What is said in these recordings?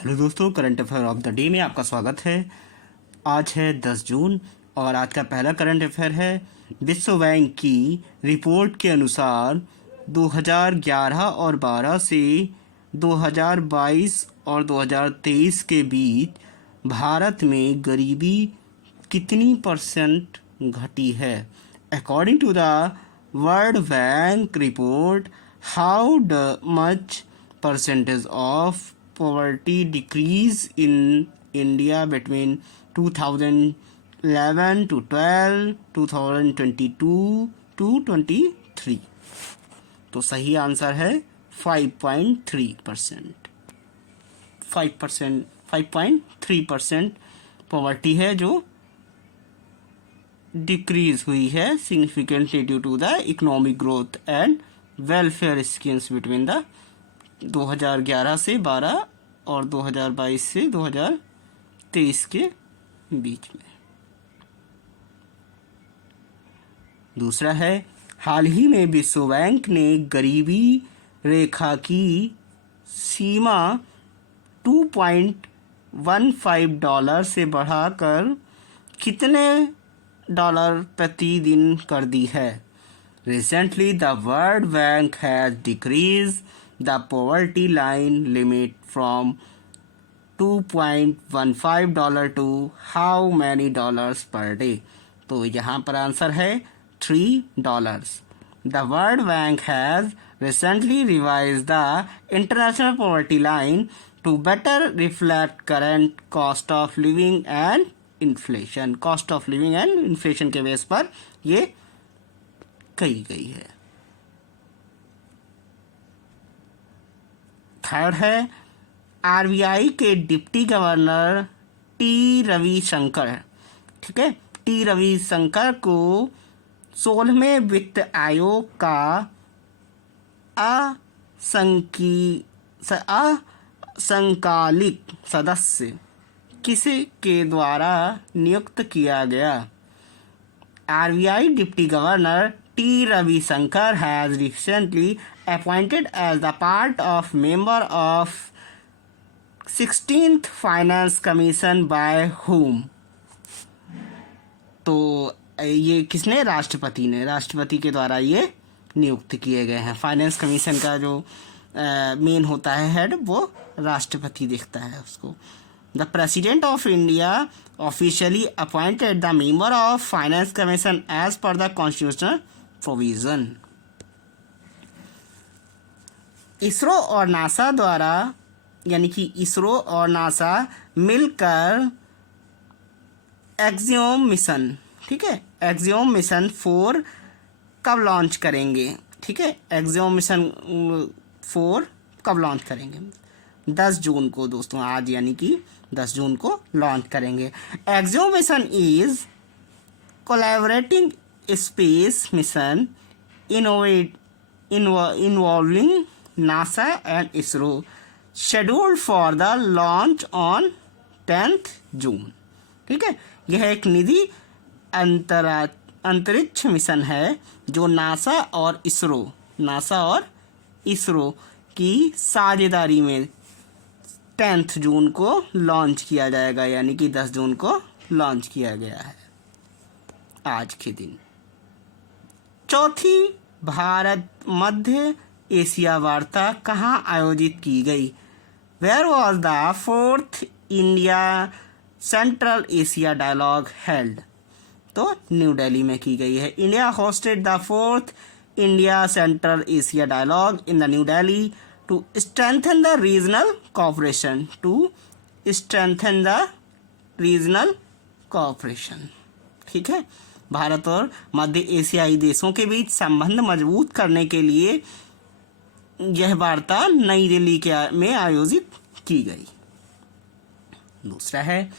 Hello दोस्तों, current affair of the day में आपका स्वागत है। आज है 10 जून और आज का पहला करंट अफेयर है। विश्व बैंक की रिपोर्ट के अनुसार 2011 और 12 से 2022 और 2023 के बीच भारत में गरीबी कितनी परसेंट घटी है। According to the World Bank report, how much percentage of poverty decrease in India between 2011 to 12, 2022 to 23। तो सही आंसर है 5.3%। 5.3% पॉवर्टी है जो डिक्रीज हुई है significantly due to the economic growth and welfare schemes between the 2011 से 12 और 2022 से 2023 के बीच में। दूसरा है, हाल ही में विश्व बैंक ने गरीबी रेखा की सीमा $2.15 से बढ़ाकर कितने डॉलर प्रति दिन कर दी है। Recently, the World Bank has decreased the poverty line limit from $2.15 to how many dollars per day? तो यहाँ पर आंसर है $3। The World Bank has recently revised the international poverty line to better reflect current cost of living and inflation। Cost of living and inflation के base पर ये कही गई है। थर्ड है, आरबीआई के डिप्टी गवर्नर टी रविशंकर, ठीक है, टी रविशंकर को 16वें वित्त आयोग का असंकालिक सदस्य किसी के द्वारा नियुक्त किया गया। RBI deputy governor T. Ravishankar has recently appointed as the part of member of 16th Finance Commission by whom? तो ये किसने? राष्ट्रपति के द्वारा ये नियुक्त किए गए हैं। फाइनेंस कमीशन का जो मेन होता है हेड, वो राष्ट्रपति देखता है उसको। The President of India officially appointed the member of Finance Commission as per the constitutional provision। ISRO और नासा द्वारा, यानी कि इसरो और नासा मिलकर एक्सियोम मिशन, ठीक है, एक्सियोम मिशन 4 कब लॉन्च करेंगे? ठीक है, एक्सियोम मिशन 4 कब लॉन्च करेंगे? 10 जून को दोस्तों, आज यानी कि 10 जून को लॉन्च करेंगे। Axiom mission is collaborating space mission involving NASA and ISRO scheduled for the launch on 10th June। ठीक है, यह एक निधि अंतरिक्ष मिशन है जो नासा और इसरो की साझेदारी में 10th जून को लॉन्च किया जाएगा, यानी कि 10 जून को लॉन्च किया गया है आज के दिन। चौथी भारत मध्य एशिया वार्ता कहाँ आयोजित की गई? Where was the 4th India Central Asia dialogue held? तो न्यू दिल्ली में की गई है। India hosted the 4th India Central Asia dialogue in the New Delhi to strengthen the regional cooperation. ठीक है, भारत और मध्य एशियाई देशों के बीच संबंध मजबूत करने के लिए यह वार्ता नई दिल्ली में आयोजित की गई। दूसरा है,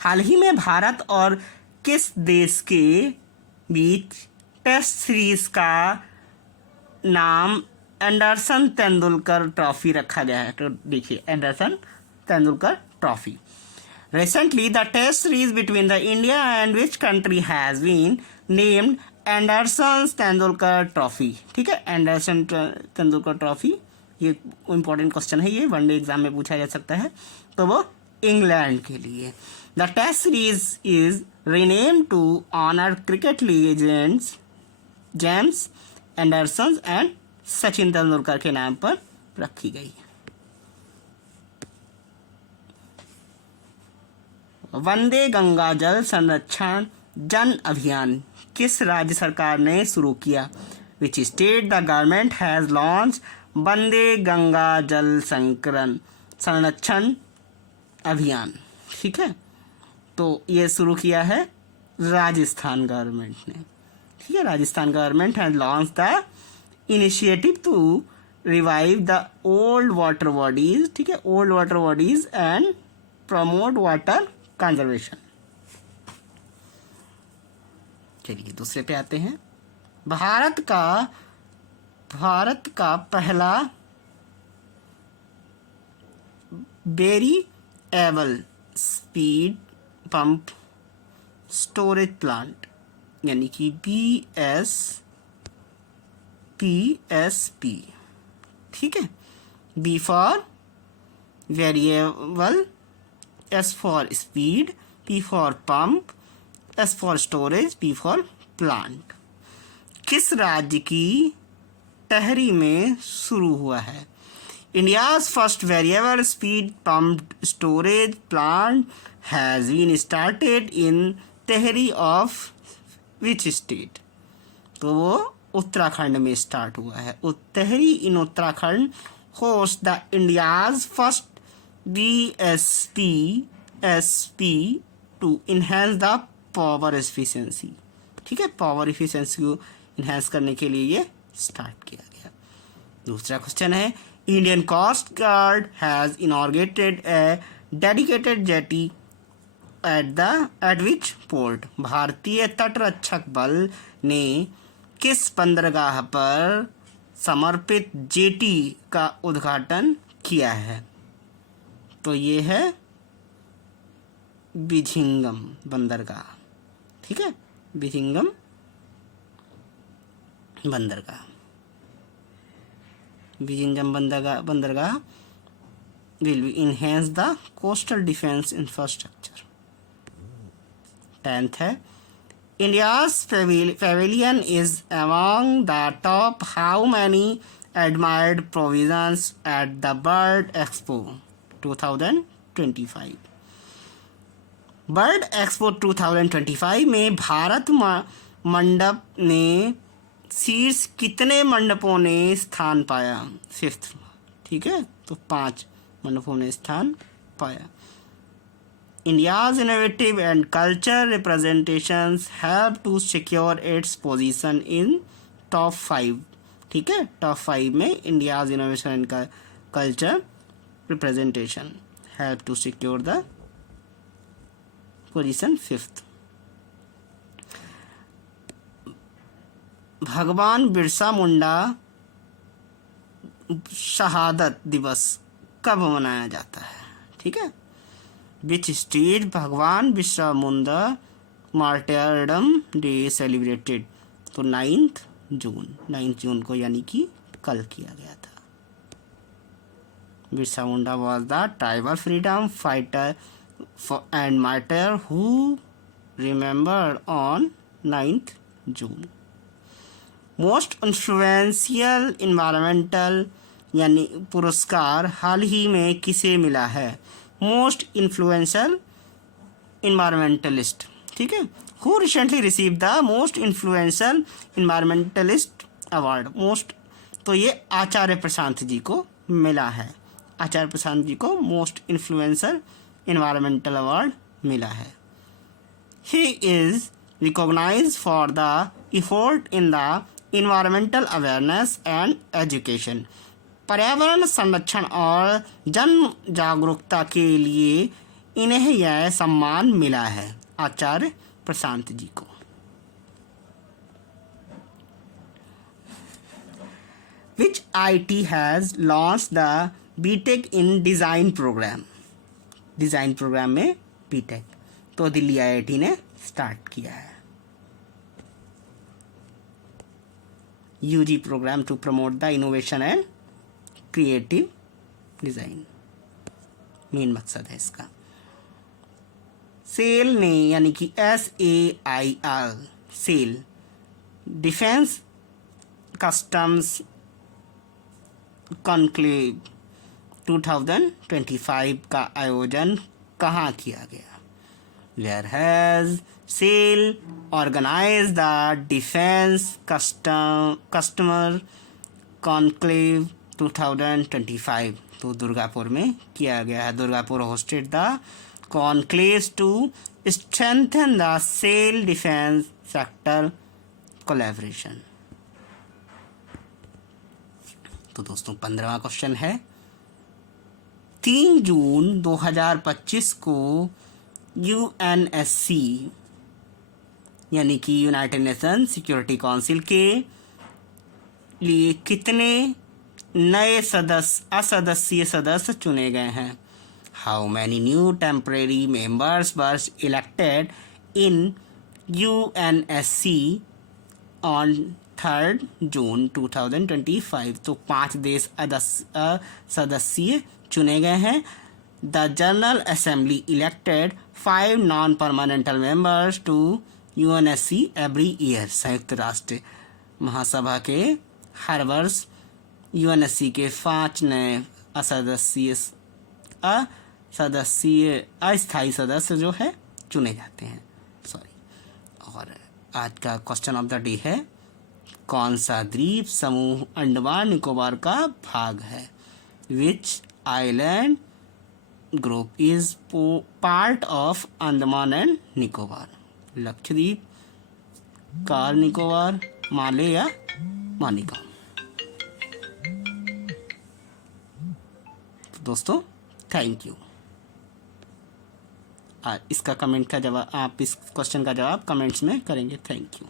हाल ही में भारत और किस देश के बीच टेस्ट सीरीज का नाम एंडरसन तेंदुलकर ट्रॉफी रखा गया है? तो देखिए, Anderson Tendulkar trophy. Recently, the test series between the India and which country has been named Anderson Tendulkar trophy. ठीक है, एंडरसन तेंदुलकर ट्रॉफी ये इम्पोर्टेंट क्वेश्चन है, ये वनडे एग्जाम में पूछा जा सकता है। तो वो इंग्लैंड के लिए। The test series is rename to honour cricket legends James Anderson and Sachin Tendulkar के नाम पर रखी गई। वंदे गंगा जल संरक्षण जन अभियान किस राज्य सरकार ने शुरू किया? Which state the government has launched Vande Ganga Jal Sanrakshan अभियान। ठीक है, तो ये शुरू किया है राजस्थान गवर्नमेंट ने। ठीक है, Rajasthan government has launch the initiative to revive the old water bodies. ठीक है, old water bodies and promote water conservation. चलिए दूसरे पे आते हैं। भारत का पहला variable speed pump storage plant यानी कि BSPSP। ठीक है, B for variable, S for speed, P for pump, S for storage, P for plant किस राज्य की टहरी में शुरू हुआ है? India's first variable speed pump storage plant has been started in Tehri of which state? तो वो उत्तराखंड में स्टार्ट हुआ है। Tehri in Uttarakhand host the India's first BSPSP to enhance the power efficiency. ठीक है, पावर एफिशिएंसी को इन्हेंस करने के लिए ये स्टार्ट किया गया। दूसरा क्वेश्चन है, Indian coast guard has inaugurated a dedicated jetty at which port? भारतीय तटरक्षक बल ने किस बंदरगाह पर समर्पित जेटी का उद्घाटन किया है? तो ये है बिझिंगम बंदरगाह। ठीक है, बिझिंगम बंदरगाह will enhance the coastal defense infrastructure। 10th है, India's pavilion is among the top how many admired provisions at the Bird Expo 2025? Bird expo 2025 में भारत मंडप ने शीर्ष कितने मंडपों ने स्थान पाया? 5th। ठीक है, तो 5 मंडपों ने स्थान पाया। India's innovative and culture representations have to secure its position in top 5। ठीक है, टॉप 5 में India's innovation and culture representation have to secure the position 5th। Bhagwan Birsa Munda शहादत दिवस कब मनाया जाता है? ठीक है, विच स्टेट भगवान बिरसा मुंडा मार्टियरडम डे सेलिब्रेटेड? तो 9th जून को यानी कि कल किया गया था। Birsa Munda was the tribal freedom fighter and martyr who remembered on 9th June। Most influential environmental यानी पुरस्कार हाल ही में किसे मिला है? Most influential environmentalist. ठीक है, who recently receive the most influential environmentalist award? Most, तो ये आचार्य प्रशांत जी को मिला है। आचार्य प्रशांत जी को मोस्ट इन्फ्लुएंशियल इन्वायरमेंटल अवार्ड मिला है। He is recognised for the effort in the environmental awareness and education. पर्यावरण संरक्षण और जन जागरूकता के लिए इन्हें यह सम्मान मिला है आचार्य प्रशांत जी को। Which IT has launched the BTech in design programme? Design programme में बीटेक तो दिल्ली IIT ने स्टार्ट किया है। UG programme to promote the innovation and creative design main मकसद है इसका। सेल ने यानी कि SAIR cell defence customs conclave 2025 का आयोजन कहाँ किया गया? Where has SAIL organized the Defense Customer Conclave 2025? तो दुर्गापुर में किया गया है। Durgapur hosted the conclaves to strengthen the SAIL defense sector collaboration। तो दोस्तों 15वां क्वेश्चन है, 3 जून 2025 को UNSC यानी कि यूनाइटेड नेशन सिक्योरिटी काउंसिल के लिए कितने नए असदस्यीय सदस्य चुने गए हैं? How many new temporary members were elected in UNSC on 3 June 2025? तो 5 देश सदस्य चुने गए हैं। The general assembly elected 5 non permanent members to UNSC every year. संयुक्त राष्ट्र महासभा के हर वर्ष UNSC के 5 नए अस्थायी सदस्य जो है चुने जाते हैं। और आज का क्वेश्चन ऑफ द डे है, कौन सा द्वीप समूह अंडमान निकोबार का भाग है? Which island group is part of Andaman and Nicobar? Lakshadweep, Car Nicobar, Male या मानिका? तो दोस्तों थैंक यू। इसका कमेंट का जवाब, आप इस क्वेश्चन का जवाब कमेंट्स में करेंगे। Thank you.